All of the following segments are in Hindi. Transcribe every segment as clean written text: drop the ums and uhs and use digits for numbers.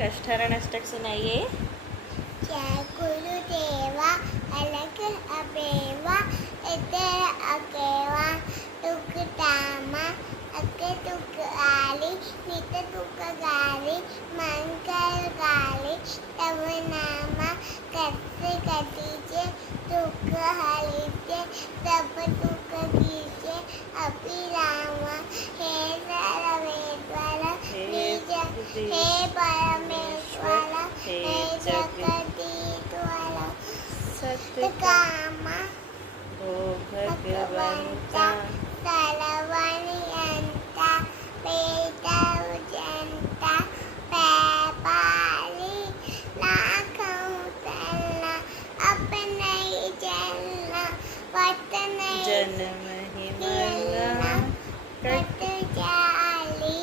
कष्टहरण अष्टक सुनाइए। जय गुरुदेवा अलग अबेवा इधर अकेवा तुक दामा अके तुक आली नित तुक गाली मंगल गाली तव नामा कत्ते कटीजे तुक हलीजे तब तुक कीजे अभिरामा हे सर्वेश्वरा हे परमेश्वरा हे जगदीश वाला सतकामा ओ भगवंता सर्वनियंता वेदा उजंता पैपाली लाखों चलना अपने ही चलना पत नहीं जन्म ही मरना कट जाली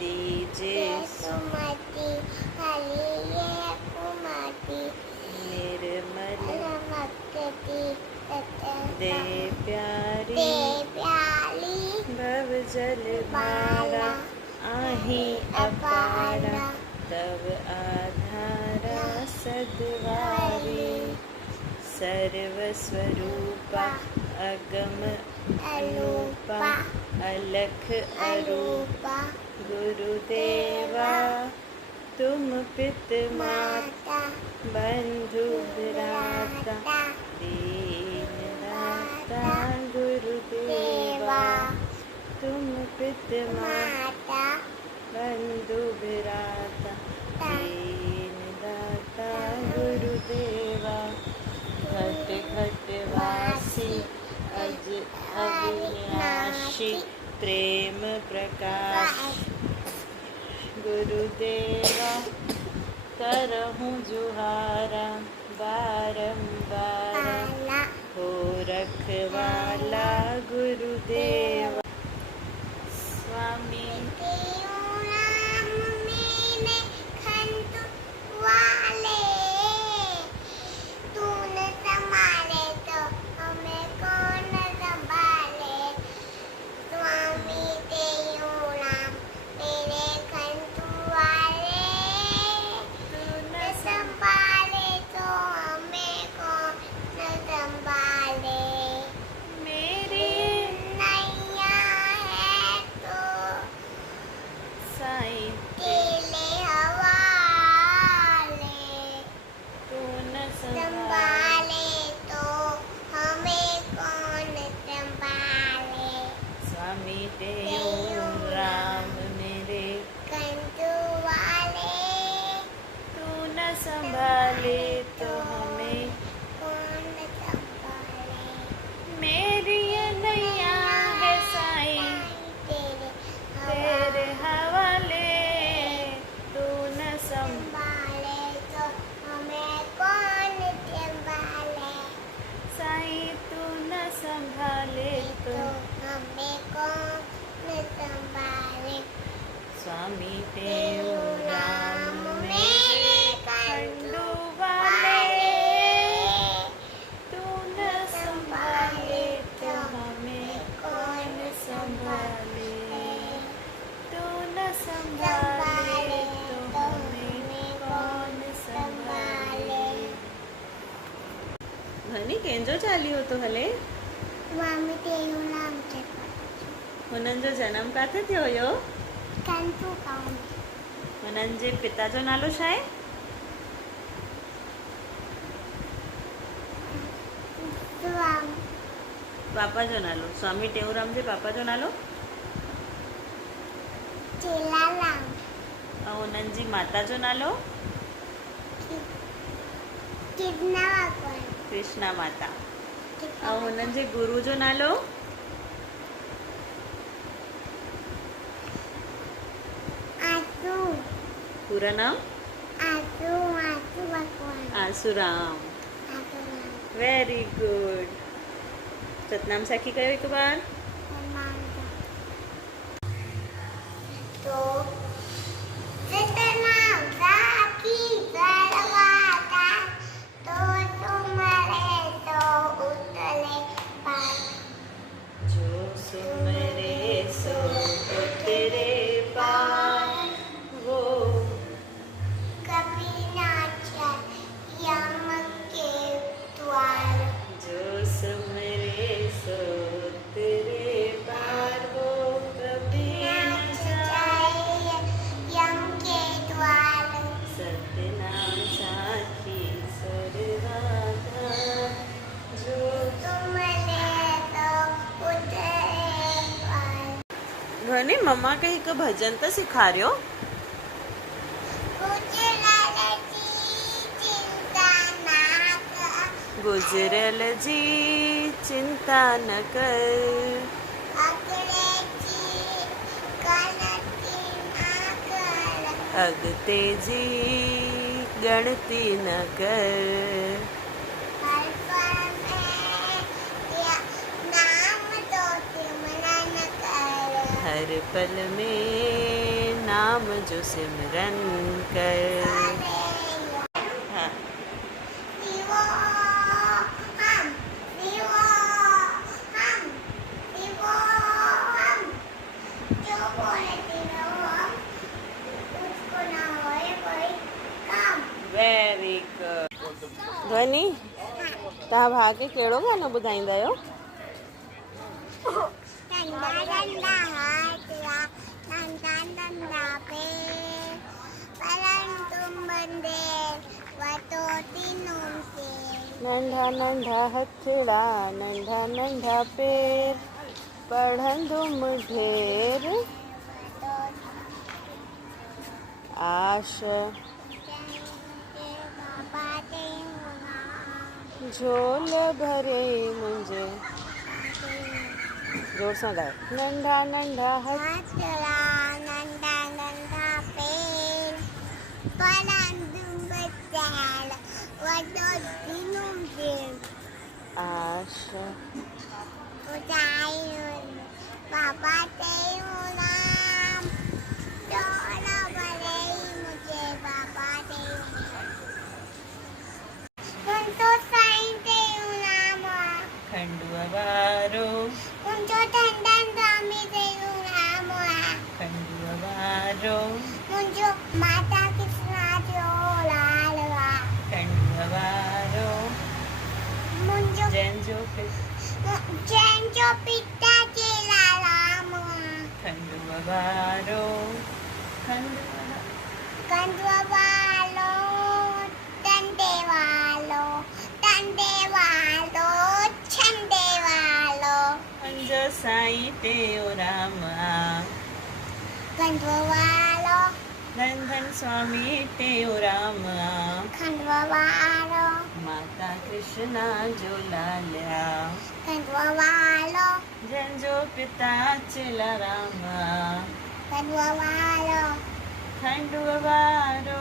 दीजे सुमति हली ये कुमति निर्मल नमकती दे प्यारी प्याली भव जल भारा आही अपारा तव आधारा सद्वारी सर्वस्वरूपा अगम अनूपा अलख अरूपा गुरुदेवा तुम पित माता बंधु भ्राता दीन दाता गुरुदेवा तुम पित माता बंधु भ्राता दीन दाता गुरुदेवा घट घट वासी अज अविनाशी प्रेम प्रकाश गुरुदेवा करहूँ जुहारा बारंबार हो रखवाला गुरुदेवा स्वामी संभाले तो हमें कौन संभाले मेरी ये नैया है साईं तेरे हवाले तू न संभाले तो हमें कौन संभाले साईं तू न संभाले तो हमें कौन संभाले स्वामी तेरो राम मेरे खंडू वाले तू न संभाले तो हमें कौन संभाले तू न संभाले तो हमें कौन संभाले। भनी केंजो चाली हो तो हले स्वामी तेरो नाम છે हुननि जो जन्म काथे थियो हुयो कंटू गांव हुननि जे पिता जो नालो छा आहे स्वामी पापा जो नालो स्वामी टेऊराम जे पापा जो नालो चेलाराम ऐं हुननि जी माता जो नालो कितना कोई कृष्णा माता ऐं हुननि जे गुरु जो नालो आसू पूरा नाम आसू आसू भगवान आसूराम आसू वेरी गुड सतनाम साखी कयो हिकु बार तो सतनाम साखी करवाता तो तुम्हारे तो उतले पार जो सुमरे सो उतरे पार वो मम्मा के हिकु भजन त सेखारियो। गुजरियल जी चिंता न कर, अगते जी गणती न कर। हर पल में नाम जो सिमरन कर। हाँ। Very good. ध्वनि, तव्हां भाउ खे कहिड़ो गानो ॿुधाईंदा आहियो? नंढा नंढा हथड़ा नंढा नंढा पेर, पढ़ंदुम ढेर आश झोल भरे मुंहिंजे। जोर सां ॻाए। नंढा नंढा हथड़ा नंढा नंढा पेर, पढ़ंदुम ढेर वॾो थींदुम ढेर आश बाबा तेरो नाम, झोल भरे मुझे बाबा तेरो मुंहिंजो साईं तेरो नाम, खंडुआ वारो मुंहिंजो टंडन स्वामी तेरो नाम, खंडुआ वारो मुंहिंजो माता कृष्णा जो लाल खंडुआ वारो मुंहिंजो जंहिंजो पिता चेला राम, खंडुआ वारो कंदुआ वालो डंडे वालो छंडे वालो मुंहिंजो साईं टेओ राम, कंदुआ वालो धन धन स्वामी टेओ राम, कंदुआ वालो माता कृष्णा जो लालिया, कंदुआ वालो जंहिंजो पिता चेला राम, कंदुआ वालो खंडुआ वारो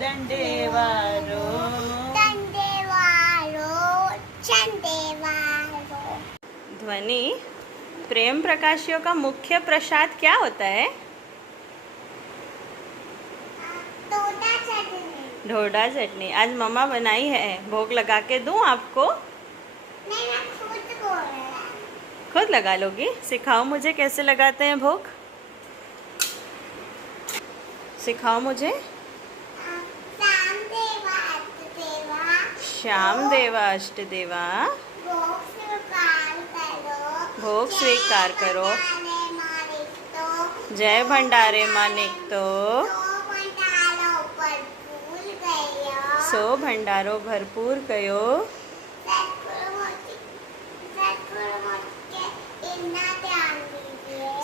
डंडे वारो छंडे वालो। ध्वनि, प्रेम प्रकाशियों का मुख्य प्रसाद क्या होता है? ढोडा चटनी। आज मम्मा बनाई है, भोग लगा के दूं आपको? नहीं, मैं खुद बोल रहा। खुद लगा लोगी? सिखाओ मुझे कैसे लगाते हैं भोग, सिखाओ मुझे। श्याम देवा अष्ट देवा भोग स्वीकार करो, जय भंडारे मानिक तो सो भंडारो भरपूर कयो,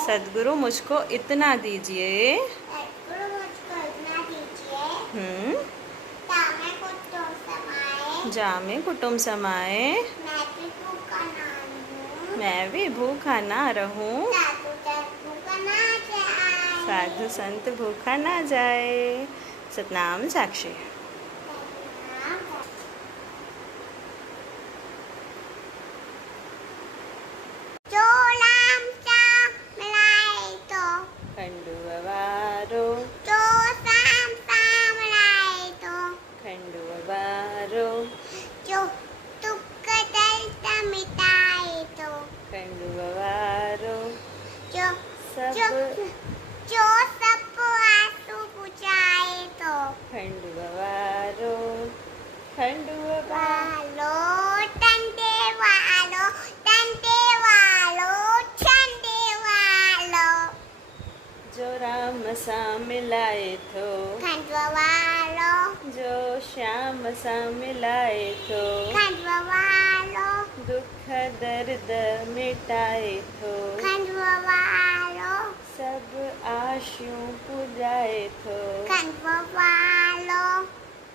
सदगुरु मुझको इतना दीजिए। जामे कुटुम समाए, मैं भी भूखा ना रहूं, साधु संत भूखा ना जाए। सतनाम साक्षी। खंडुआ वारो खंडुआ वारो खंडुआ वारो सब आंसू बुझाए तो खंडुआ वारो खंडुआ वालो डंडे वालो छंडे वालो जो राम सा मिलाए थो, खंडुआ वालो जो श्याम सा मिलाए थो, खंडुआ वालो दुख दर्द मिटाए थो, खंडुआ वालो सब आशयूं पुजाए थो खंडवालो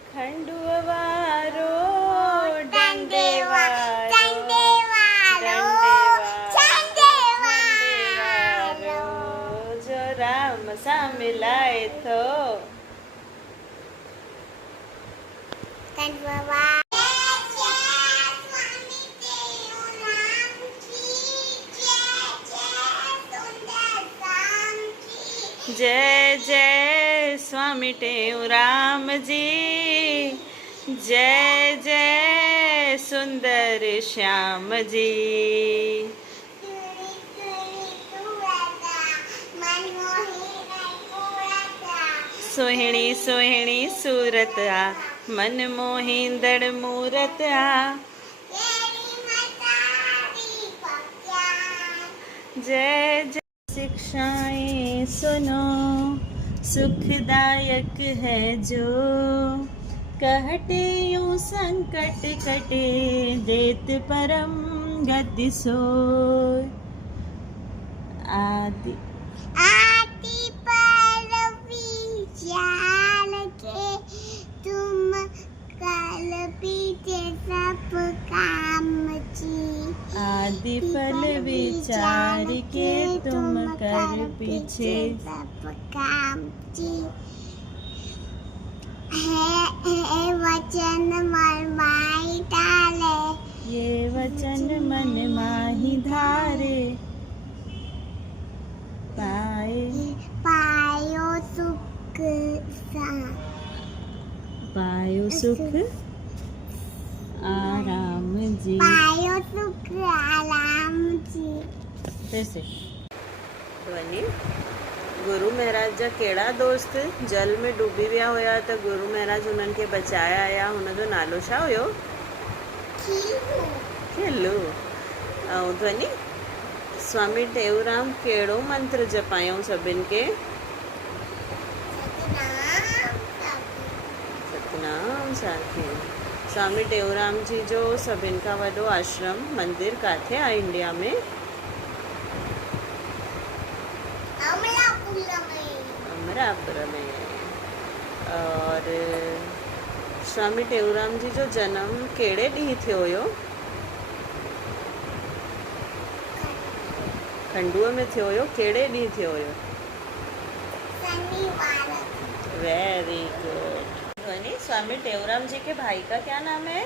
खंडुअवारो डंडेवारो डंडेवारो डंडेवारो जो राम सा मिलाए थो खंडवालो जय जय स्वामी टेऊराम जी जय जय सुंदर श्याम जी सोहिणी सोहिणी सूरत आ मन मोहिंदड़ मूरत आ जय जय शिक्षाएं सुनो सुखदायक है जो कहते यूं संकट कटे देत परम गति सोय आदि आदि पर विचार के तुम कल पीछे सब काम जी आदि फल विचार के तुम कर पीछे सब काम जी है वचन मरमाई डाले ये वचन मन माही धारे पाए पायो सुख सा पायो सुख आराम जी पायो सुख आराम जी फिर से ध्वनि गुरु महाराज जा केड़ा दोस्त जल में डूबी विया हुया त गुरु महाराज उन्हनि खे बचाया आया हुनजो नालो छा हुयो खिलू ऐं ध्वनि स्वामी टेऊराम केड़ो मंत्र जपायूं सभिनि खे सतनाम साखी स्वामी टेऊराम जी जो सभिनि खां वॾो आश्रम मंदिर काथे आहे इंडिया में अमरापुर में और स्वामी टेऊराम जी जो जन्म कहिड़े ॾींहुं थियो हुयो खंडूअ में थियो हुयो कहिड़े ॾींहुं थियो हुयो वेरी गुड ध्वनि स्वामी टेऊराम जी के भाई का क्या नाम है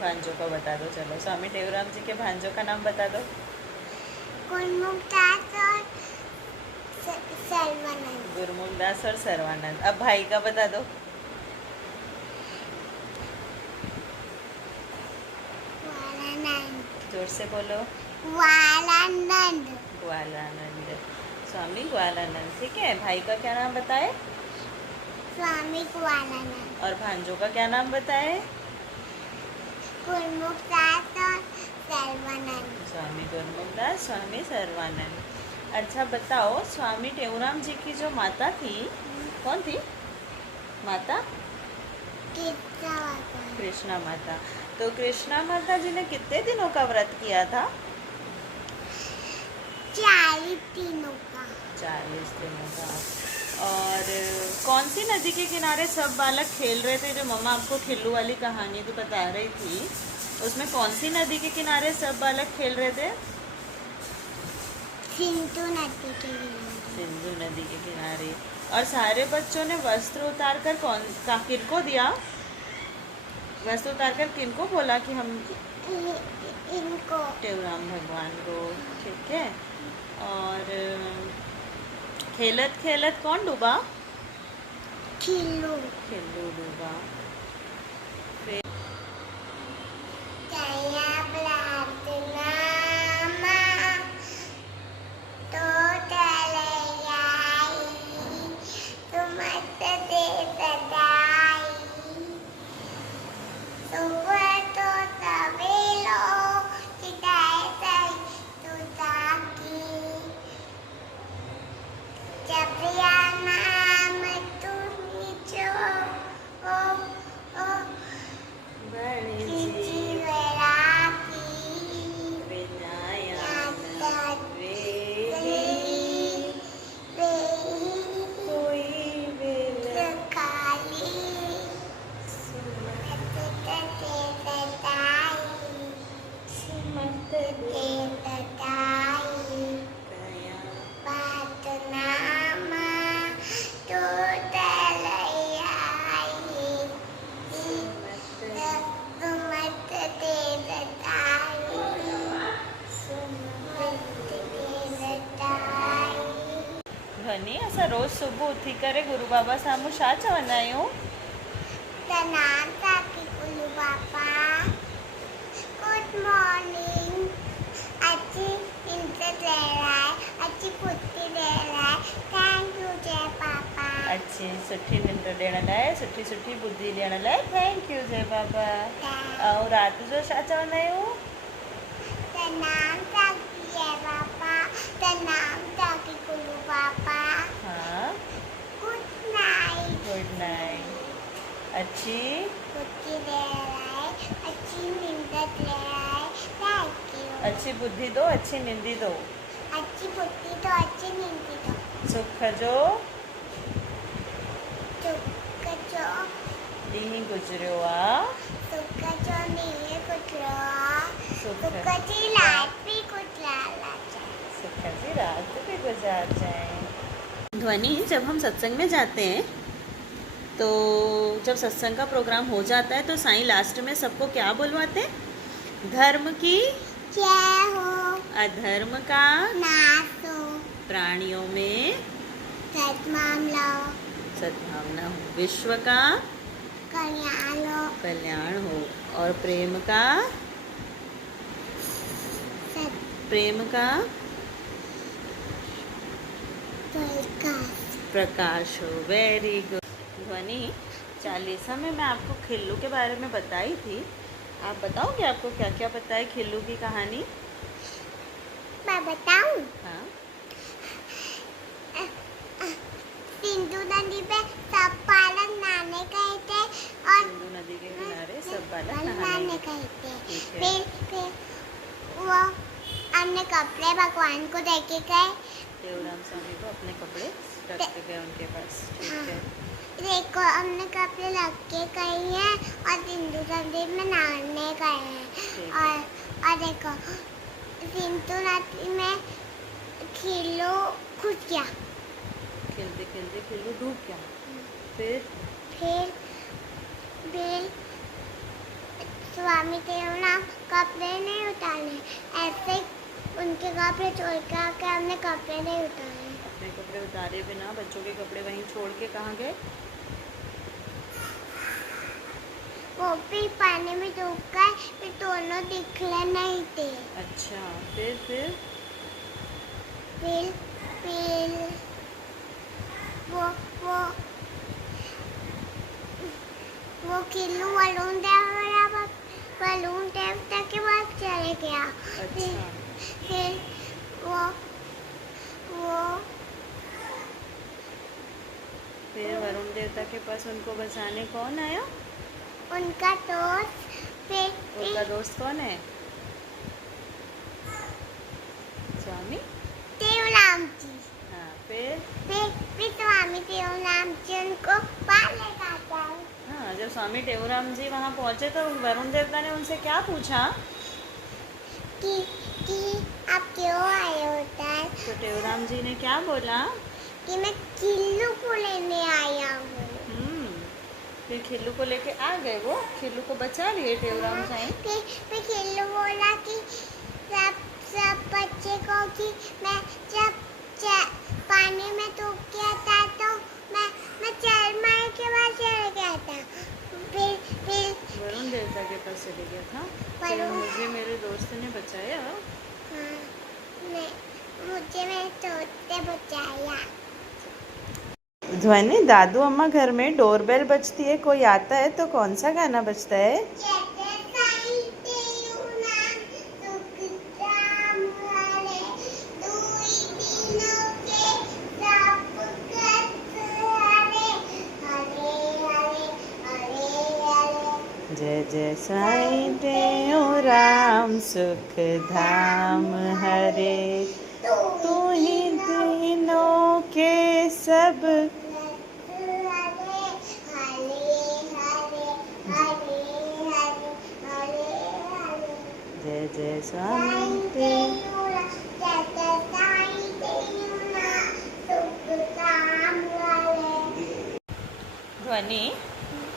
भांजो का बता दो चलो स्वामी टेऊराम जी के भांजो का नाम बता दो गुरमुखदास और सर्वानंद अब भाई का बता दो जोर से बोलो ग्वालानंद स्वामी ग्वालानंद ठीक है भाई का क्या नाम बताए स्वामी ग्वालानंद और भांजो का क्या नाम बताए गुरमुखदास और सर्वानंद स्वामी गुरमुखदास स्वामी सर्वानंद अच्छा बताओ स्वामी टेऊराम जी की जो माता थी कौन थी माता कृष्णा माता तो कृष्णा माता जी ने कितने दिनों का व्रत किया था 40 दिनों का 40 दिनों का और कौन सी नदी के किनारे सब बालक खेल रहे थे जो मम्मा आपको खिल्लू वाली कहानी तो बता रही थी उसमें कौन सी नदी के किनारे सब बालक खेल रहे थे सिंधु नदी के किनारे सिंधु नदी के किनारे और सारे बच्चों ने वस्त्र उतार कर किनको दिया वस्त्र उतार कर किनको बोला कि हम इनको टेऊराम भगवान को ठीक है और खेलत खेलत कौन डूबा खिल्लू खिल्लू डूबा जया प्रार्थना तो चले आई तुम दे सदाई सुबह तो सवेलो चिताए सही तू ताकी जब या नाम तू जो ओ ध्वनि असां रोज़ सुबुह उथी करे गुरु बाबा साम्हूं छा चवंदा आहियूं? प्रणाम ताकी गुरु बाबा। Good morning. अच्छी नींद ले रहा है, अच्छी फुर्ती ले रहा है। थैंक यू जय बाबा। अच्छी सुठी निंड ॾियण लाइ, सुठी सुठी बुद्धि ॾियण लाइ थैंक यू जय बाबा। ऐं राति जो छा चवंदा आहियूं? प्रणाम ताकी जय बाबा, प्रणाम ताकी गुरु बाबा। हाँ, गुड नाइट। Good night. अच्छी फुर्ती ले रहा है, अच्छी नींद ले रहा है। Thank you. अच्छी बुद्धि दो, अच्छी निंदी दो। अच्छी फुर्ती तो अच्छी नींद दो। सुख जो सुख जो ॾींहुं गुज़रियो आहे, सुख जो नींद गुजरो आ, सुख सुख जी रात भी गुजरा सुख की रात भी गुजार जाए। ध्वनि, जब हम सत्संग में जाते हैं तो जब सत्संग का प्रोग्राम हो जाता है तो साईं लास्ट में सबको क्या बुलवाते हैं? धर्म की जय हो, अधर्म का नाश हो, प्राणियों में सद्भावना हो, सद्भावना हो, विश्व का कल्याण हो, कल्याण हो और प्रेम का प्रकाश प्रकाश हो। वेरी गुड ध्वनि। चालीसा में मैं आपको खिल्लू के बारे में बताई थी, आप बताओगे आपको क्या क्या पता है खिल्लू की कहानी? मैं बताऊं? हाँ, सिंधु नदी पे सब बालक नहाने गए थे और सिंधु नदी के किनारे सब बालक नहाने नहाने गए थे। ठीक है। फिर वो अपने कपड़े भगवान को देके गए। देवराम स्वामी को अपने कपड़े रख के गए उनके पास। ठीक है। देखो हमने कपड़े रख के गए हैं और सिंधु नदी में नहाने गए हैं। और देखो सिंधु नदी में खिल्लू घुस गया। खेलते खेलते खिल्लू डूब गया। फिर स्वामी देवराम कपड़े नहीं उतारे, ऐसे उनके कपड़े छोड़ के आके हमने कपड़े नहीं उतारे। अपने कपड़े उतारे बिना बच्चों के कपड़े वहीं छोड़ के कहाँ गए? वो भी पानी में डूब गए, फिर दोनों दिखले नहीं थे। अच्छा, फिर वो खिल्लू वरुण देवता के पास चले गया। अच्छा, फिर फिर वरुण देवता के पास उनको बचाने कौन आया? उनका दोस्त। उनका दोस्त कौन है? स्वामी देवराम जी। हाँ, फिर स्वामी देवराम जी उनको बाहर ले जाता है। हाँ, जब स्वामी टेवराम जी वहाँ पहुँचे तो वरुण देवता ने उनसे क्या पूछा? कि आप क्यों आए होता है? तो टेवराम जी ने क्या बोला? कि मैं खिल्लू को लेने आया हूँ। फिर खिल्लू को लेके आ गए, वो खिल्लू को बचा लिए टेवराम साईं। फिर खिल्लू बोला कि सब बच्चे को कि मैं जब पानी में डूब गया था तो मैं चरमाए के पास चले गया था। फिर वरुण देवता के पास चले गया था। फिर मुझे मेरे दोस्त ने बचाया। हाँ, मुझे मेरे दोस्त ने बचाया। ध्वनि, दादू अम्मा घर में डोरबेल बजती है, कोई आता है तो कौन सा गाना बजता है? जय जय साईं तेरो राम सुख धाम हरे, तू ही तीनों के सब। जय जय स्वामी तेरो। ध्वनि,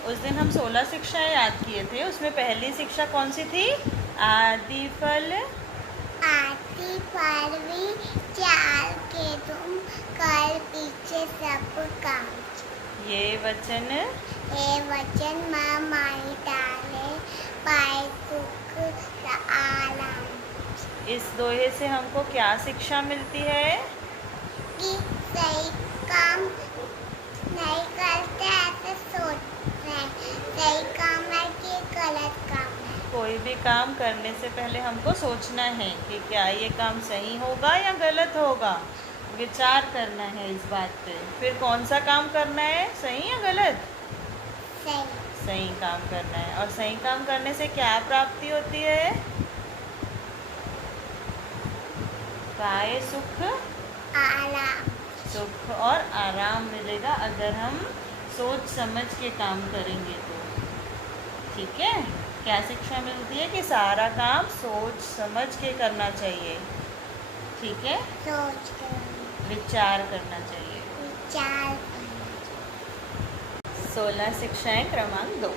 उस दिन हम 16 शिक्षाएं याद किए थे, उसमें पहली शिक्षा कौन सी थी? आदि फल आदि फल भी चाल के तुम कर ये वचन माई डाले पाए सुख आराम। इस दोहे से हमको क्या शिक्षा मिलती है? कि सही काम नहीं करते ऐसे सोचते हैं, सही काम है कि गलत काम है। कोई भी काम करने से पहले हमको सोचना है कि क्या ये काम सही होगा या गलत होगा, विचार करना है इस बात पे, फिर कौन सा काम करना है, सही या गलत? सही। सही काम करना है। और सही काम करने से क्या प्राप्ति होती है? पाए सुख आराम। सुख और आराम मिलेगा अगर हम सोच समझ के काम करेंगे तो। ठीक है, क्या शिक्षा मिलती है? कि सारा काम सोच समझ के करना चाहिए। ठीक है, सोच कर विचार करना चाहिए। विचार 16 शिक्षाएं क्रमांक 2।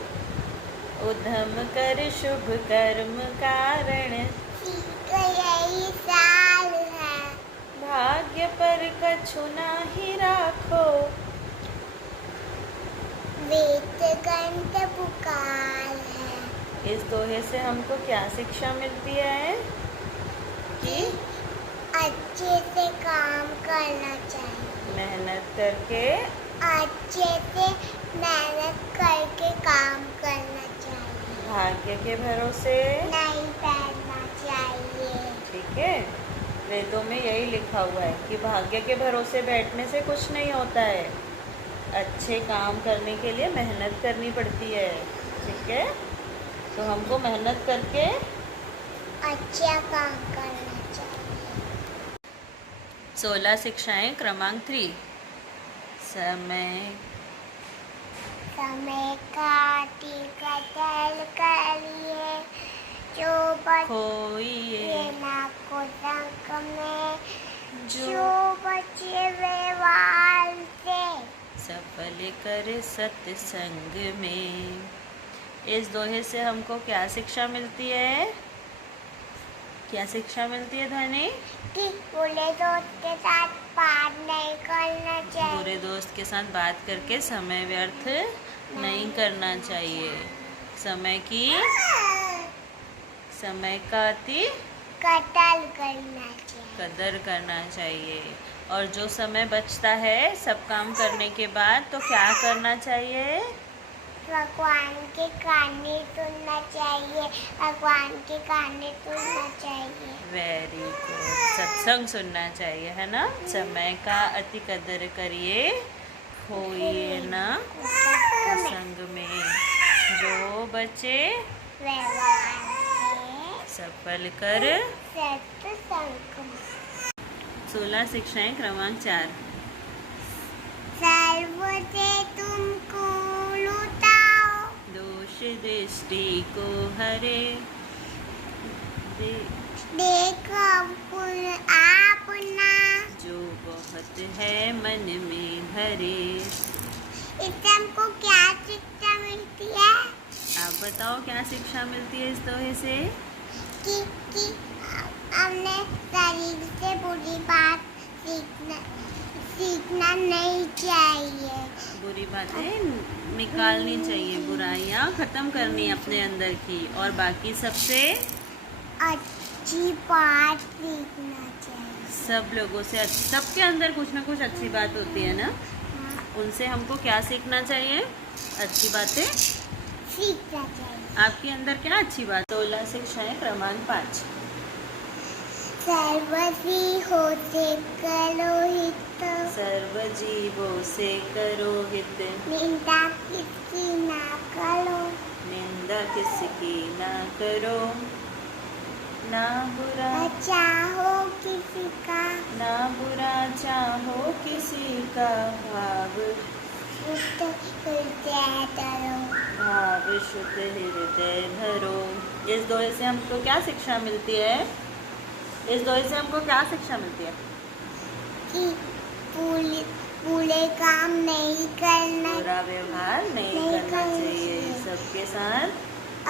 उद्यम कर शुभ कर्म कारण, सीख यही साल है। भाग्य पर कछु नाही राखो, वेद गंत पुकार है। इस दोहे से हमको क्या शिक्षा मिलती है? कि अच्छे से काम करना चाहिए। मेहनत करके अच्छे से मेहनत करके काम करना चाहिए। भाग्य के भरोसे नहीं बैठना चाहिए। ठीक है, वेदों में यही लिखा हुआ है कि भाग्य के भरोसे बैठने से कुछ नहीं होता है, अच्छे काम करने के लिए मेहनत करनी पड़ती है। ठीक है, तो हमको मेहनत करके अच्छा काम करना चाहिए। 16 शिक्षाएं क्रमांक 3। समय का टिकटल करिए, जो खोइए बच्चे ना को संग में, जो जो बच्चे व्यवहार से। सफल कर सत्संग में। इस दोहे से हमको क्या शिक्षा मिलती है? क्या शिक्षा मिलती है ध्वनि? कि बुरे दोस्त के साथ बात नहीं करना चाहिए। बुरे दोस्त के साथ बात करके समय व्यर्थ नहीं करना चाहिए। समय का अति कत्ल करना चाहिए। कदर करना चाहिए। और जो समय बचता है सब काम करने के बाद तो क्या करना चाहिए? भगवान के गाने सुनना चाहिए। भगवान के गाने सुनना चाहिए। वेरी गुड, सत्संग सुनना चाहिए, है ना। समय का अति कदर करिए, खोइए ना संग में, जो बचे व्यवहार से सफल कर। सत्संग में। 16 शिक्षाएं क्रमांक 4। सर्व से तुमको लुटाओ, दोष दृष्टि को हरे, देखो अपना, जो बहुत है मन में भरे। इससे हमको क्या शिक्षा मिलती है? आप बताओ क्या शिक्षा मिलती है इस दोहे से? कि हमने शरीर से बुरी बात सीखना नहीं चाहिए। बुरी बातें निकालनी चाहिए, बुराइयां खत्म करनी अपने अंदर की, और बाकी सबसे अच्छी बात सीखना चाहिए। सब लोगों से, सबके अंदर कुछ ना कुछ अच्छी बात होती है ना, उनसे हमको क्या सीखना चाहिए? अच्छी बातें सीखना चाहिए। आपके अंदर क्या अच्छी बात? 16 शिक्षाएं क्रमांक 5। सर्वसी हो से करो हित, सर्व जीवों से करो हित, निंदा किसकी ना करो, निंदा किसकी ना करो, ना बुरा चाहो किसी का, ना बुरा चाहो किसी का, भाव शुद्ध हृदय धरो। भाव शुद्ध हृदय धरो। इस दोहे से हमको क्या शिक्षा मिलती है? इस दोहे से हमको क्या शिक्षा मिलती है? कि बुरे काम नहीं करना, बुरा व्यवहार नहीं करना चाहिए, सबके साथ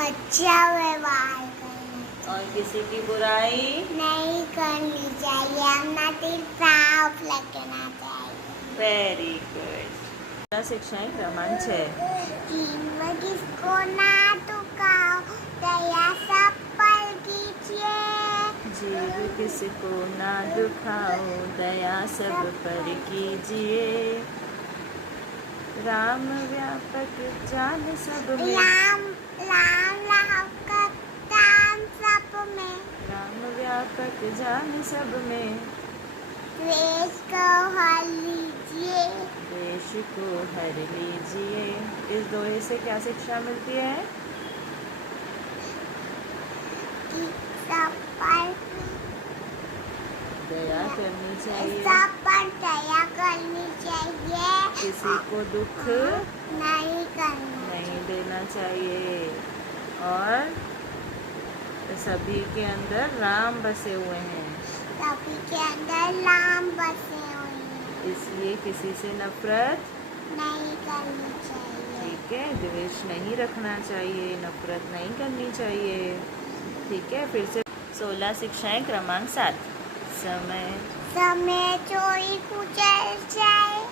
अच्छा व्यवहार करना चाहिए, और किसी की बुराई नहीं करनी चाहिए, अपना दिल साफ रखना चाहिए। Very good. शिक्षाएं क्रमांक 6। जीव किसको ना दुखाओ दया सब पर कीजिए। जीव किसको ना दुखाओ दया सब पर कीजिए। राम व्यापक जान सब में। राम राम का काम सब में। राम व्यापक जान सब में। द्वेष को हर लीजिए। द्वेष को हर लीजिए। इस दोहे से क्या शिक्षा मिलती है? कि सब पर दया करनी चाहिए। सब पर दया करनी चाहिए। किसी को दुख नहीं करना नहीं देना चाहिए। और सभी के अंदर राम बसे हुए हैं, सभी के अंदर राम बसे हुए हैं। इसलिए किसी से नफरत नहीं करनी चाहिए। ठीक है, द्वेष नहीं रखना चाहिए, नफरत नहीं करनी चाहिए। ठीक है, फिर से 16 शिक्षाएं क्रमांक 7। समय समय चोरी गुजर जाए।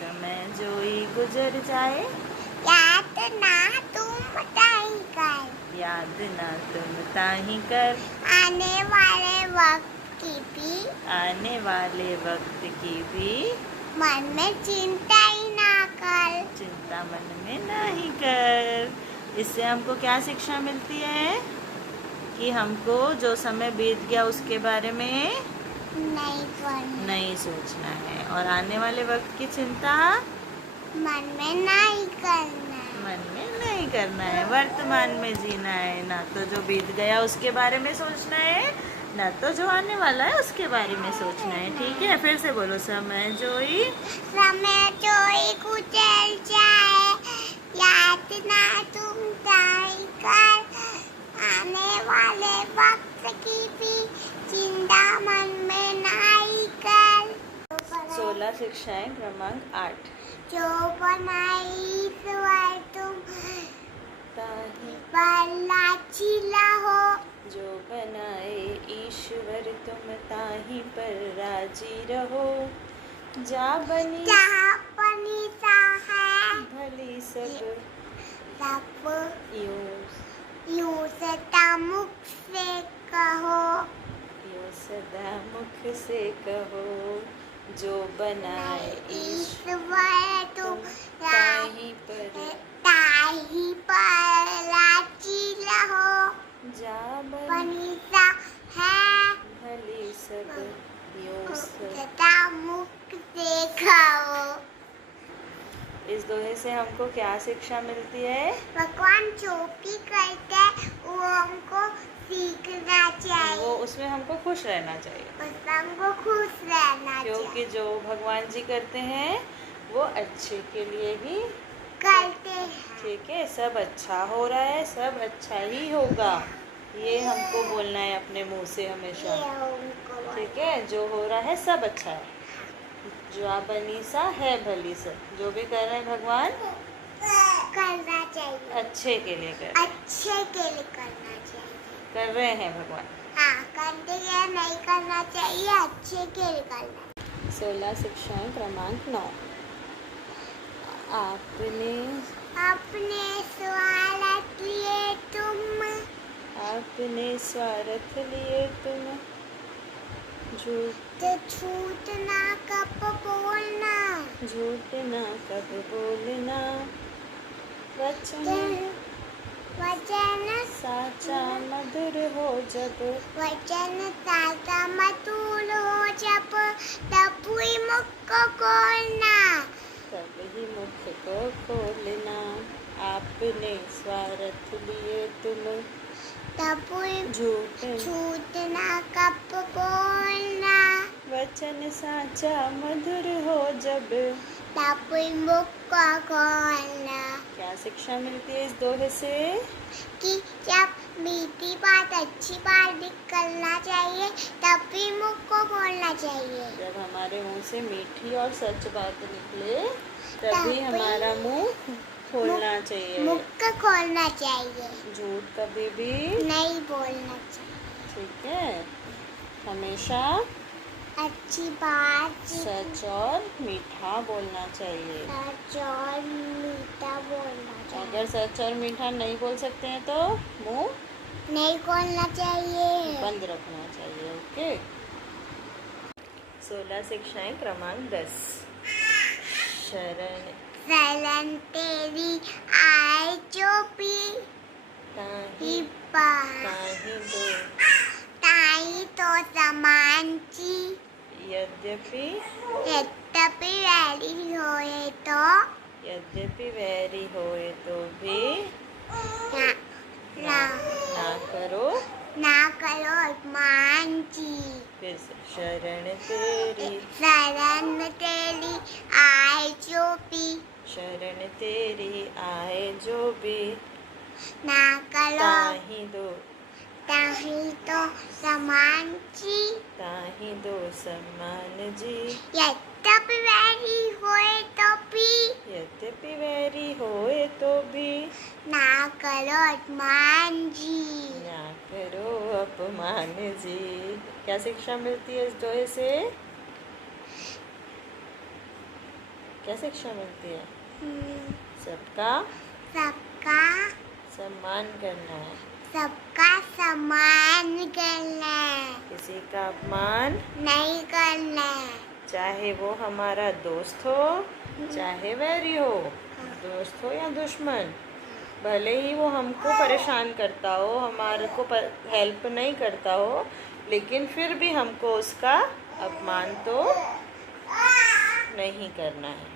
समय जोई गुजर जाए। याद ना तुम ताई कर। याद ना तुम ताही कर। आने वाले वक्त की भी आने वाले वक्त की भी मन में चिंता ही ना कर। चिंता मन में नहीं कर। इससे हमको क्या शिक्षा मिलती है? कि हमको जो समय बीत गया उसके बारे में नहीं करना। नहीं सोचना है, और आने वाले वक्त की चिंता मन में नहीं करना। मन में नहीं करना है। वर्तमान में जीना है, ना तो जो बीत गया उसके बारे में सोचना है, ना तो जो आने वाला है उसके बारे में सोचना है। ठीक है, फिर से बोलो। समय जोई समय चोरी गुजर जाए। याद ना तुम ताई कर। आने वाले वक्त की भी चिंता मन में नहीं कर। 16 शिक्षाएं क्रमांक 8। जो बनाई ईश्वर तुम ताही लाचिला हो। जो बनाए ईश्वर तुम ताही पर राजी रहो। जा बनी जहाँ बनी सा है भली सब सब यूं सदा मुख से कहो। सदा मुख से कहो। जो बनाए ईश्वर तुम ताही पर ताही पर राजी रहो। जा बनी बनी सा है भली सब यूं सदा मुख से कहो। इस दोहे से हमको क्या शिक्षा मिलती है? भगवान जो भी करते हैं वो हमको सीखना चाहिए। वो उसमें हमको खुश रहना चाहिए, उसमें हमको खुश रहना क्योंकि चाहिए। जो भगवान जी करते हैं वो अच्छे के लिए ही करते हैं। ठीक है, सब अच्छा हो रहा है, सब अच्छा ही होगा, ये हमको बोलना है अपने मुंह से हमेशा। ये हमको ठीक है, जो हो रहा है सब अच्छा है। जो आप बनी सा है भली सा, जो भी कर रहे हैं भगवान करना चाहिए। अच्छे के लिए कर अच्छे के लिए करना चाहिए। कर रहे हैं भगवान। हाँ, करते हैं, नहीं करना चाहिए, अच्छे के लिए करना। 16 शिक्षाएं क्रमांक 9। आपने अपने स्वार्थ लिए तुम आपने स्वार्थ लिए तुम झूठ ना कब बोलना। झूठ ना कब बोलना। वचन साचा मधुर हो जब। वचन साचा मधुर हो जब तब ही मुख को खोलना। तब ही मुख को खोलना। आपने स्वार्थ लिए तुम तब ही झूठ ना कब बोलना। वचन साचा मधुर हो जब तब ही मुख को खोलना। क्या शिक्षा मिलती है इस दोहे से? कि जब मीठी बात अच्छी बात निकलना चाहिए तब भी मुख को खोलना चाहिए। जब हमारे मुंह से मीठी और सच बात निकले तभी हमारा मुंह खोलना चाहिए। मुख खोलना चाहिए, झूठ कभी भी नहीं बोलना चाहिए। ठीक है, हमेशा अच्छी बात। सच और मीठा बोलना चाहिए। सच और मीठा बोलना चाहिए। अगर सच और मीठा नहीं बोल सकते हैं तो मुंह नहीं खोलना चाहिए। बंद रखना चाहिए। ओके। 16 शिक्षाएं क्रमांक 10। शरण शरण तेरी आए चोपी ताहि पार ताहि दो ताई तो समानची यद्यपि यद्यपि वैरी होए तो यद्यपि वैरी होए तो भी ना ना, ना करो ना करो अपमानची। फिर से शरण तेरी शरण तेरी आए चोपी शरण तेरी आए जो भी ना करो ताहि दो ताही तो समानची ताहि दो सम्मान जी। यद्यपि वैरी होए तो भी यद्यपि वैरी होए तो भी ना करो अपमान जी। ना करो अपमान जी। क्या शिक्षा मिलती है इस दोहे से? क्या शिक्षा मिलती है? सबका सबका सम्मान करना है। सबका सम्मान करना है। किसी का अपमान नहीं करना है। चाहे वो हमारा दोस्त हो चाहे वैरी हो, दोस्त हो या दुश्मन, भले ही वो हमको परेशान करता हो, हमारे को हेल्प नहीं करता हो, लेकिन फिर भी हमको उसका अपमान तो नहीं करना है।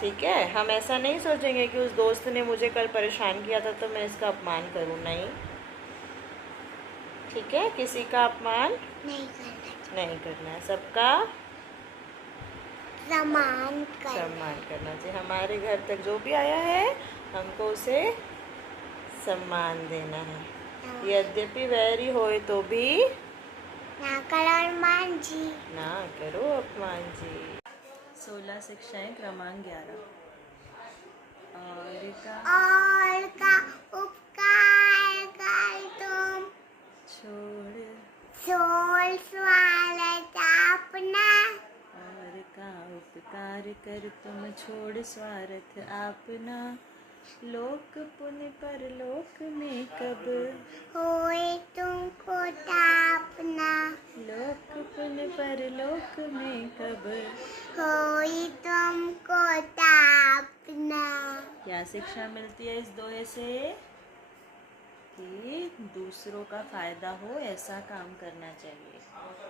ठीक है। हम ऐसा नहीं सोचेंगे कि उस दोस्त ने मुझे कल परेशान किया था तो मैं इसका अपमान करूं। नहीं। ठीक है। किसी का अपमान नहीं करना है। सबका सम्मान करना चाहिए। हमारे घर तक जो भी आया है हमको उसे सम्मान देना है। यद्यपि वैरी होए तो भी ना करो अपमान जी। ना करो अपमान जी। 16 शिक्षाएं क्रमांक 11। और का उपकार कर तुम छोड़ स्वार्थ अपना। और का उपकार कर तुम छोड़ स्वार्थ अपना। लोक पुण्य पर लोक में कब होए तुमको तापना। लोक पुण्य पर लोक में कब होई तुमको तापना। क्या शिक्षा मिलती है इस दोहे से? कि दूसरों का फायदा हो ऐसा काम करना चाहिए।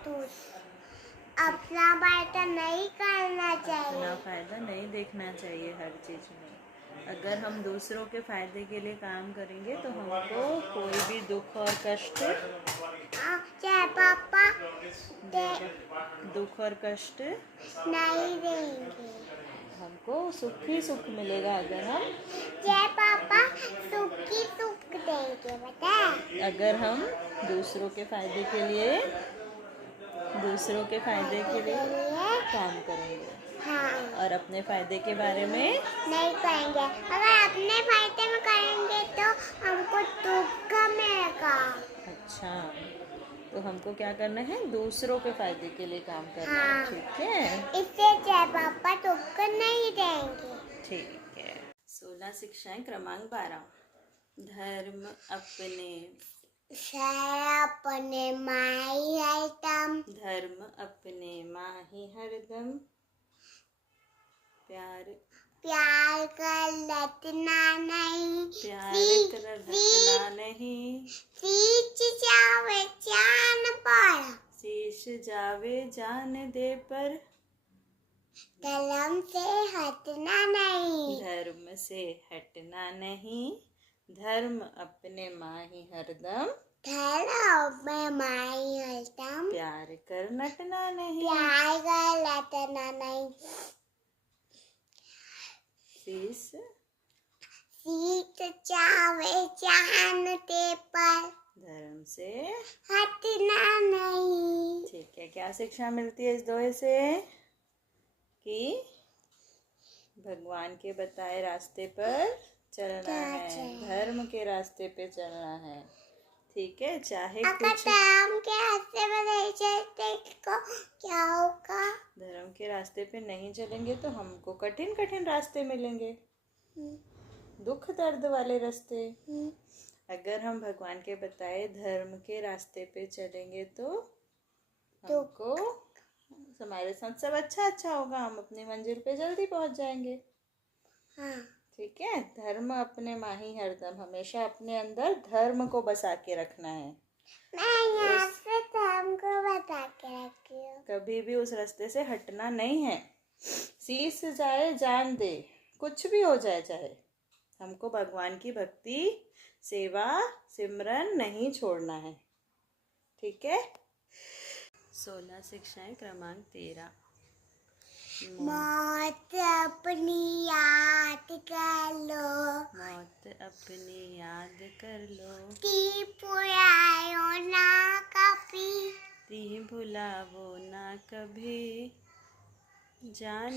तो अपना फायदा नहीं करना चाहिए। अपना फायदा नहीं देखना चाहिए हर चीज में। अगर हम दूसरों के फायदे के लिए काम करेंगे तो हमको कोई भी दुख और कष्ट चाहे पापा दुख और कष्ट नहीं देंगे। हमको सुख ही सुख मिलेगा अगर हम जय पापा सुख ही सुख देंगे। बता अगर हम दूसरों के फायदे के लिए काम करेंगे। हाँ। और अपने फायदे के बारे में नहीं करेंगे। अगर अपने फायदे में करेंगे तो हमको दुख मिलेगा। अच्छा, तो हमको क्या करना है? दूसरों के फायदे के लिए काम करना है। हाँ। ठीक है। इससे जय पापा दुख नहीं देंगे। ठीक है। 16 शिक्षाएं क्रमांक 12। धर्म अपने अपने माई हरदम। धर्म अपने माही हरदम। प्यार कर रटना नहीं। सींच जावे जान पर। शीश जावे जान दे पर। धर्म से हटना नहीं। धर्म से हटना नहीं। धर्म अपने माही हरदम। धर्म में माई हरदम। प्यार कर नटना नहीं। प्यार कर रटना नहीं। शीश जावे जान दे पर। धर्म से हटना नहीं। ठीक है। क्या शिक्षा मिलती है इस दोहे से? कि भगवान के बताए रास्ते पर चलना है। धर्म के रास्ते पे चलना है। ठीक है, चाहे अगर कुछ धर्म के रास्ते में नहीं चलते को क्या होगा? धर्म के रास्ते पे नहीं चलेंगे तो हमको कठिन कठिन रास्ते मिलेंगे, दुख दर्द वाले रास्ते। अगर हम भगवान के बताए धर्म के रास्ते पे चलेंगे तो हमको हमारे साथ सब अच्छा होगा, हम अपनी मंजिल पे जल्दी पहुंच जाएंगे। हाँ। ठीक है, धर्म अपने माही हरदम, हमेशा अपने अंदर धर्म को बसा के रखना है। मैं यहाँ से धर्म को बता के रखी हूँ। कभी भी उस रास्ते से हटना नहीं है। शीश जाए जान दे, कुछ भी हो जाए चाहे, हमको भगवान की भक्ति सेवा सिमरन नहीं छोड़ना है। ठीक है। 16 शिक्षाएं क्रमांक 13। मौत अपनी याद कर लो, मौत अपनी याद कर लो, ती पुरायो ना कभी, ती भुलावो ना कभी, जान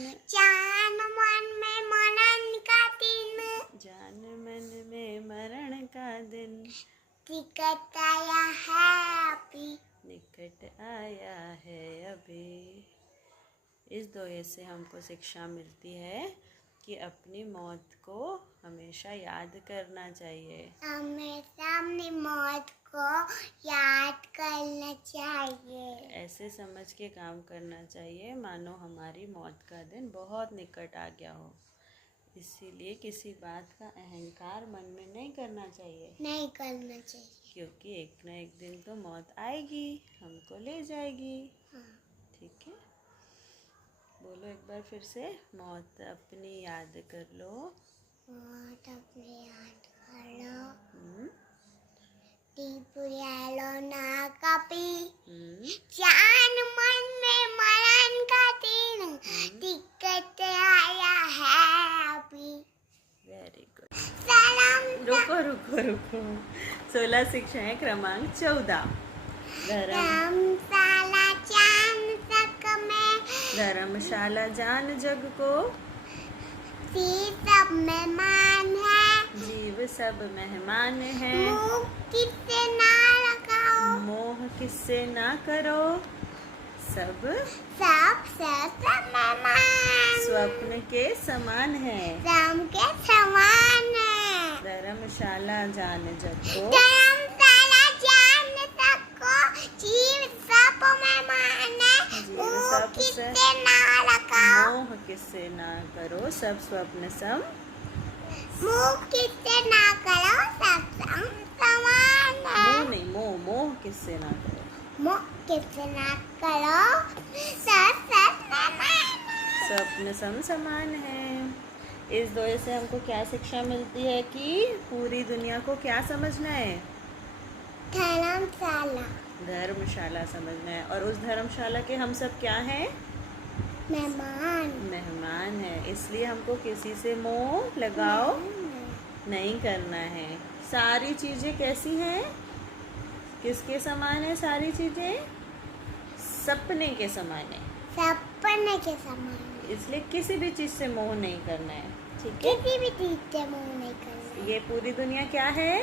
मन में मनन का दिन, जान मन में मरण का दिन, निकट आया है अभी, निकट आया है अभी। इस दोहे से हमको शिक्षा मिलती है कि अपनी मौत को हमेशा याद करना चाहिए। हमेशा अपनी मौत को याद करना चाहिए। ऐसे समझ के काम करना चाहिए मानो हमारी मौत का दिन बहुत निकट आ गया हो। इसीलिए किसी बात का अहंकार मन में नहीं करना चाहिए, नहीं करना चाहिए, क्योंकि एक न एक दिन तो मौत आएगी, हमको ले जाएगी। हाँ। ठीक है, बोलो एक बार फिर से, मौत अपनी याद कर लो, मौत अपनी याद कर लो, पुरालो ना कभी, जान मन में मरण का दिन, टिकट आया है अभी। Very good. सलाम। रुको 16 शिक्षाएं क्रमांक 14। धर्मशाला जान तक में, धर्मशाला जान जग को, सब मेहमान है, जीव सब मेहमान है, मुँह किससे ना लगाओ, मोह किससे ना करो, सब मेहमान स्वप्न के समान है, राम के समान है। धर्मशाला जान जग को, धर्मशाला जान सबको, जीव सब मेहमान है, जीव मुँह सब किससे ना लगाओ, मोह किससे ना करो, सब स्वप्न सम, मुँह किससे ना करो, सब समान है। मोह नहीं, मोह किससे ना करो, मुँह किससे ना करो, सब समान है। स्वप्न सम समान है। इस दोहे से हमको क्या शिक्षा मिलती है कि पूरी दुनिया को क्या समझना है? धर्मशाला, धर्मशाला समझना है। और उस धर्मशाला के हम सब क्या हैं? मेहमान है। इसलिए हमको किसी से मोह लगाओ नहीं करना है। सारी चीज़ें कैसी हैं? किसके समान है? सारी चीज़ें सपने के समान है, सपने के समान। इसलिए किसी भी चीज़ से मोह नहीं करना है। ठीक है, किसी भी चीज से मोह नहीं करना। ये पूरी दुनिया क्या है?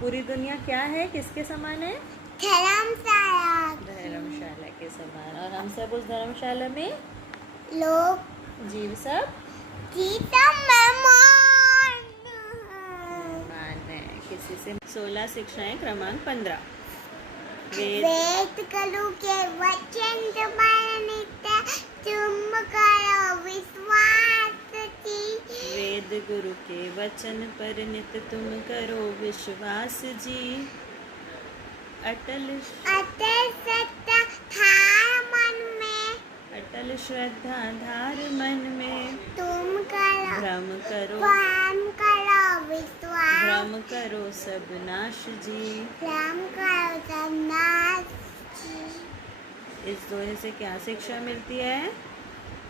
पूरी दुनिया क्या है? किसके समान है? धर्मशाला, धर्मशाला के समान। और हम सब उस धर्मशाला में लोग जीव सब मेहमान है। किसी से 16 शिक्षाएं क्रमांक 15। वेद गुरु के वचन तुम्हारे नित्य तुम करो विश्वास जी। वेद गुरु के वचन पर नित तुम करो विश्वास जी। अटल सत्ता धार मन में, अटल श्रद्धा धार मन में। तुम करो भ्रम करो विश्वास, भ्रम करो सब नाश जी। भ्रम करो सब नाश जी। इस दोहे से क्या शिक्षा मिलती है?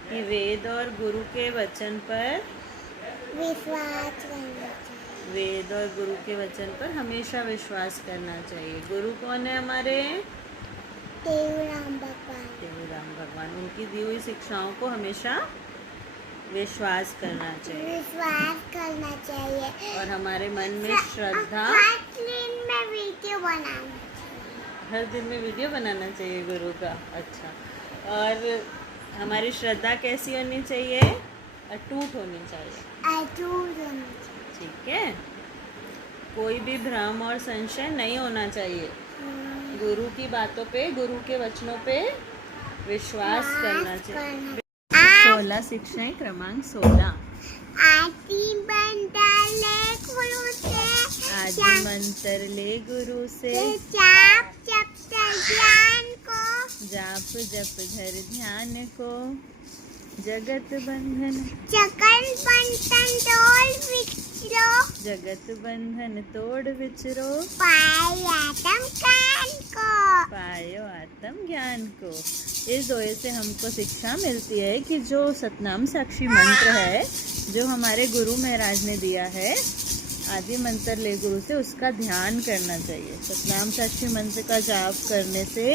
कि वेद और गुरु के वचन पर विश्वास करना चाहिए। वेद और गुरु के वचन पर हमेशा विश्वास करना चाहिए। गुरु कौन है हमारे? देवराम भगवान। देवराम भगवान। उनकी दी हुई शिक्षाओं को हमेशा विश्वास करना चाहिए विश्वास करना चाहिए और हमारे मन में श्रद्धा। हर दिन में वीडियो बनाना हर दिन में वीडियो बनाना चाहिए गुरु का। अच्छा, और हमारी श्रद्धा कैसी होनी चाहिए? अटूट होनी चाहिए। अटूट होना चाहिए। ठीक है, कोई भी भ्रम और संशय नहीं होना चाहिए। गुरु की बातों पे, गुरु के वचनों पे विश्वास करना चाहिए। 16 शिक्षाएं क्रमांक 16। आदि मंत्र ले गुरु से जाप जप ज्ञान को, जाप जप धर ध्यान को, जगत बंधन जगत बंधन तोड़ विचरो, पायो आत्म ज्ञान को। इस दोहे से हमको शिक्षा मिलती है कि जो सतनाम साक्षी मंत्र है, जो हमारे गुरु महाराज ने दिया है, आदि मंत्र ले गुरु से, उसका ध्यान करना चाहिए। सतनाम साक्षी मंत्र का जाप करने से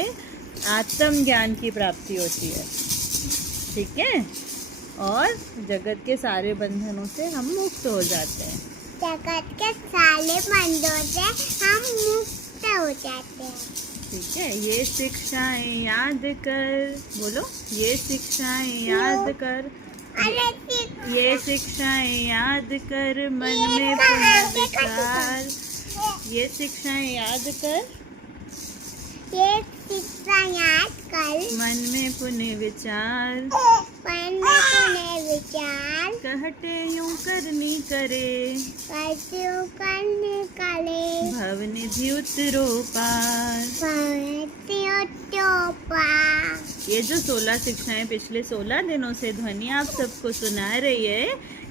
आत्म ज्ञान की प्राप्ति होती है। ठीक है, और जगत के सारे बंधनों से हम मुक्त हो जाते हैं। जगत के सारे बंधनों से हम मुक्त हो जाते हैं। ठीक है, ये शिक्षाएं याद कर, बोलो, ये शिक्षाएं याद कर, ये शिक्षाएं याद कर, मन में पुनः विचार। ये शिक्षाएं याद कर, ये शिक्षा याद कर, मन में पुनः विचार, मन में पुनः विचार, कहते यूं करनी करे, करते यूं करने करे, भव निधि उतरो पार। ये जो 16 शिक्षाएं पिछले 16 दिनों से ध्वनि आप सबको सुना रही है,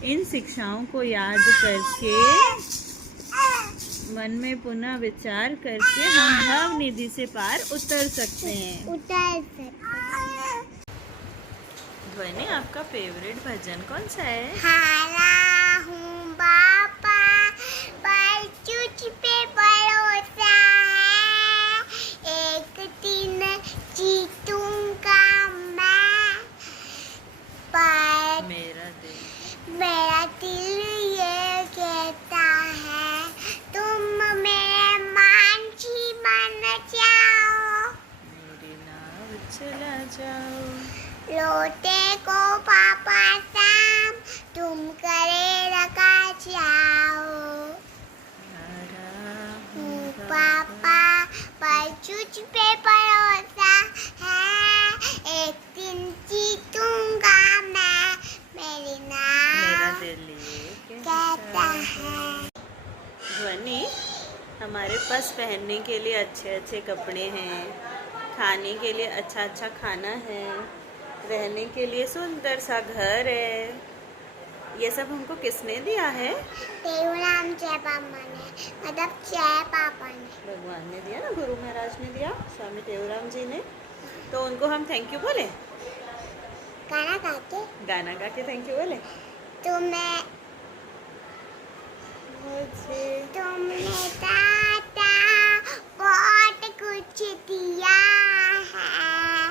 इन शिक्षाओं को याद करके, मन में पुनः विचार करके हम भव निधि से पार उतर सकते हैं। ध्वनि, आपका फेवरेट भजन कौन सा है? हारा हूँ बापा, पर तुझ पे भरोसा है, एक दिन जीतूंगा मैं, पर मेरा दिल ये कहता है, तुम मेरे मांझी बन जाओ, मेरी नाव चला जाओ, लौटे को पापा शाम, तुम करे रखा जाओ। पापा, पर तुझ पे भरोसा है, एक दिन जीतूंगा मैं, मेरी मेरा नाम दिल ये कहता है। ध्वनि, हमारे पास पहनने के लिए अच्छे अच्छे कपड़े हैं, खाने के लिए अच्छा अच्छा खाना है, रहने के लिए सुंदर सा घर है। ये सब हमको किसने दिया है? देवराम जय पापा ने, मतलब जय पापा ने, भगवान ने दिया ना, गुरु महाराज ने दिया, स्वामी देवराम जी ने। तो उनको हम थैंक यू बोले, गाना गा के थैंक यू बोले। तुमने दादा बहुत कुछ दिया है,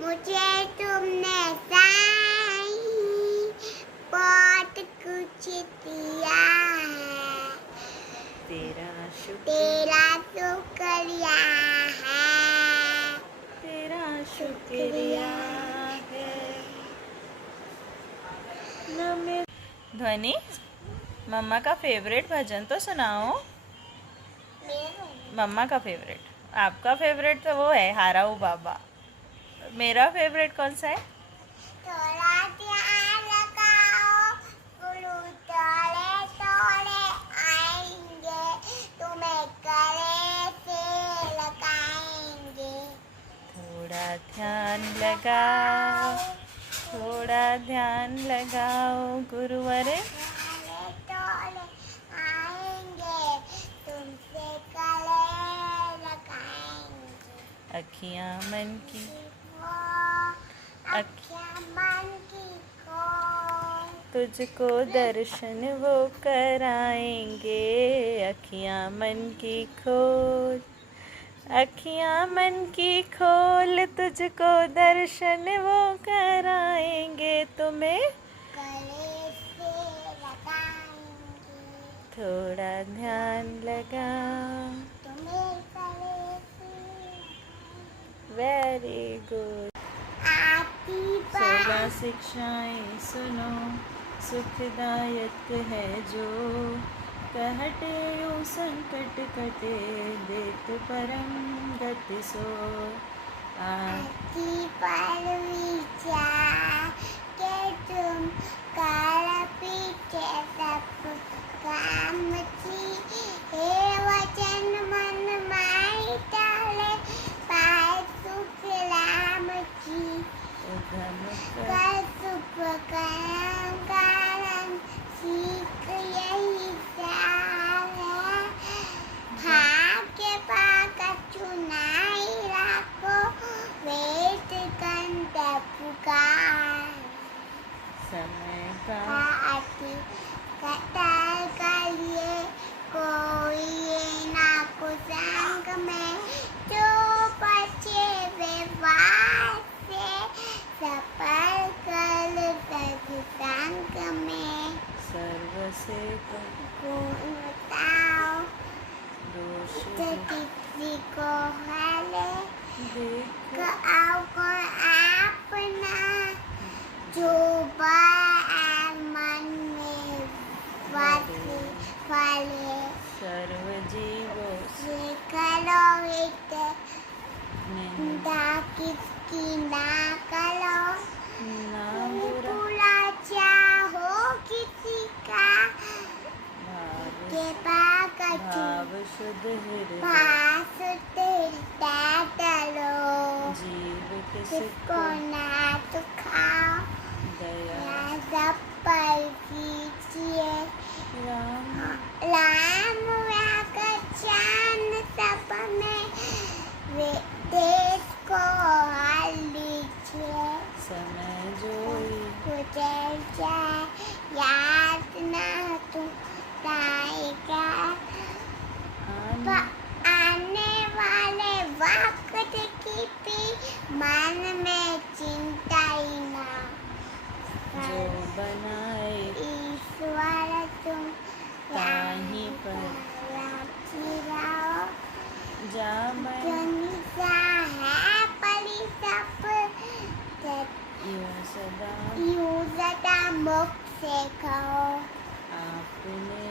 मुझे तुमने साईं बहुत कुछ दिया है, तेरा शुक्रिया है, तेरा शुक्रिया है। ध्वनि, मम्मा का फेवरेट भजन तो सुनाओ। मम्मा का फेवरेट, आपका फेवरेट तो वो है हारा हूँ बाबा। मेरा फेवरेट कौन सा है? थोड़ा ध्यान लगाओ, गुरु तोड़े तोड़े आएंगे, तुम्हें गले से लगाएंगे। थोड़ा ध्यान लगाओ, थोड़ा ध्यान लगाओ, गुरुवर तोड़े आएंगे, तुमसे गले लगाएंगे। अखियाँ मन की, अखियाँ मन की खोल, तुझको दर्शन वो कराएंगे। अखियाँ मन की खोल, अखियाँ मन की खोल, तुझको दर्शन वो कराएंगे। तुम्हें गले से लगाएंगे, थोड़ा ध्यान लगाओ। तुम्हें गले से वेरी गुड। आती सोलह बात शिक्षाएं सुनो, सुखदायक है जो, कहते यूं संकट कटे, देत परम गति सो। आती पर विचार के तुम काल पीछे सब काम की, हे वचन मन माई डाले, पाए सुख राम की, उधम कर सुख कारण सीख यही सार है, भाग्य पाकर चुनाई राखो, वेद कंठ पुकार, समय का आती कतार करिए, कोई ये ना कुसंग में, जो बचे व्यवहार से, सफल कर सत्संग में, सर्व से गुण बताओ, दोष किसी को हले, देख आओ को अपना, जो बात मन में वासे वाले, सर्व जीवों ये करो हित, में निंदा किसकी ना करो, ना तुम बुरा बुरा चाहो किसी का, भाव, के पाकर भाव शुद्ध हृदय, पास हृदय डालो, जीव जिसको किसको ना दुखाओ, दया या सब पर कीजिए, राम राम व्याकर चांद सब में, वे देश को हाल लीजिए, समय जोई गुजर जाए याद ना तुम आएगा, आन आने वाले वक्त की भी मन में चिंता ही ना, जो बनाए ईश्वर तुम ताहि पर राजी रहो, जा मैं दुनिया है परी सब, यूं सदा यूं सदा मुख से कहो, आपने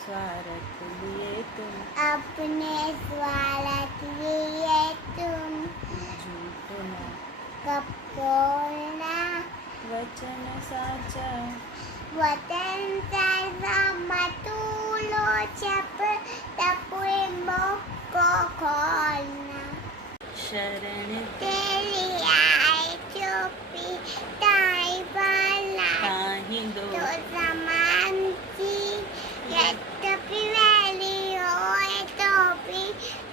स्वार्थ लिए तुम, अपने स्वार्थ लिए तुम, झूठ न कपोलना, वचन साचा, वतन सर्व मतूलो जप, तपुए मुख को खोलना, शरण तेरी आए चुपी ताई बाला, ताहि दो तो समान की, यद्यपि वैली होए तो भी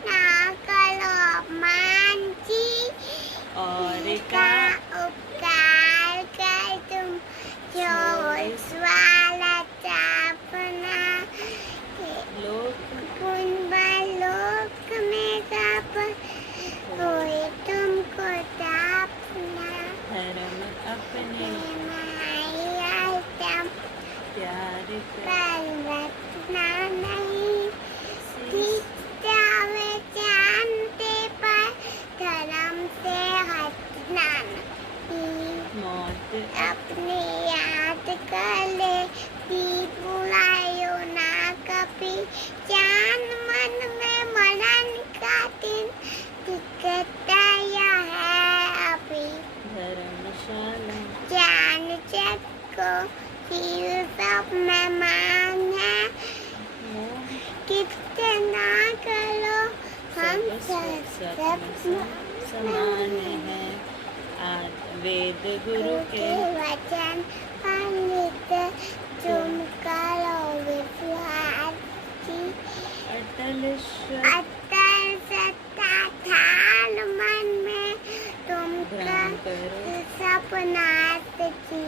ना करो मान की, और का का उपकार कर तुम, जो स्वाला अपना, लोक लोक में सब होए तुमको तापना, धर्म अपने आइटम प्यार कर पर रखना नहीं, शीश जावे जानते पर धर्म से हटना नहीं, मौत अपने याद कर ले, भी बुलायो ना कभी, जान मन में मरण का दिन दिखता यह है अभी, धर्मशाला जान जग को फिर सब मेहमान है, मोह कितना करो हम सब समान है। वेद गुरु के वचन पंडित तुम करो विश्वास की, अटल अतल सत्ता ठान मन में तुम ध्यान करो सपना की,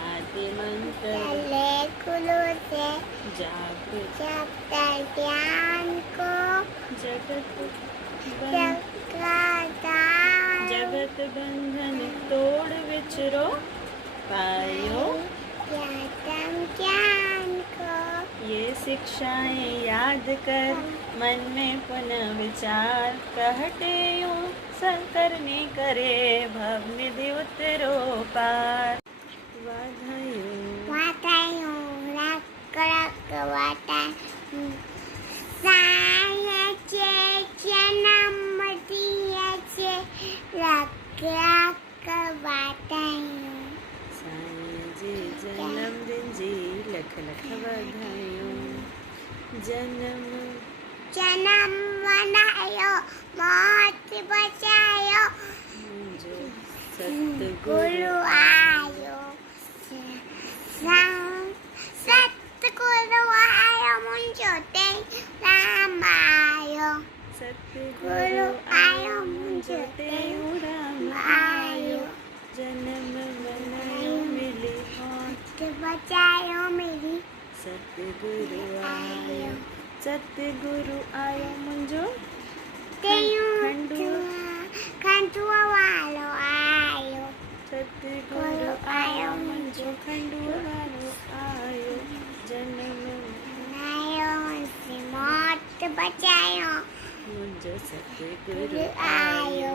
आदि मंत्र चले कुलो से जाप जब तक ज्ञान को जगत बंधन तोड़ विचरो, पायो ज्ञान को ये शिक्षाएं याद कर मन में पुनः विचार कहते यूं संकरने करे भव निधि उतरो पार वाधायूं वातायु रक रक वातायु सायाचे जन्म दियाचे रक रक वातायु साईं जी जन्मदिन जी लख लख वाधायूं जन्म जन्म मनायो मौत बचायो मुंहिंजो गुरु सतगुरु आयो सतगुरु आयो मुंहिंजो ते राम आयो सतगुरु आयो मुंहिंजो तेऊं राम आयो जन्म मनायो मिली मौत बचायो मेरी सतगुरु आयो सतगुरु आयो मुंहिंजो तेयूं खंडुआ खंडुआ वालो आयो सतगुरु आयो मुंहिंजो खंडुआ वारो आयो जन्म आयो मुझसे मौत बचायो मुंहिंजो सतगुरु गुरु आयो। आयो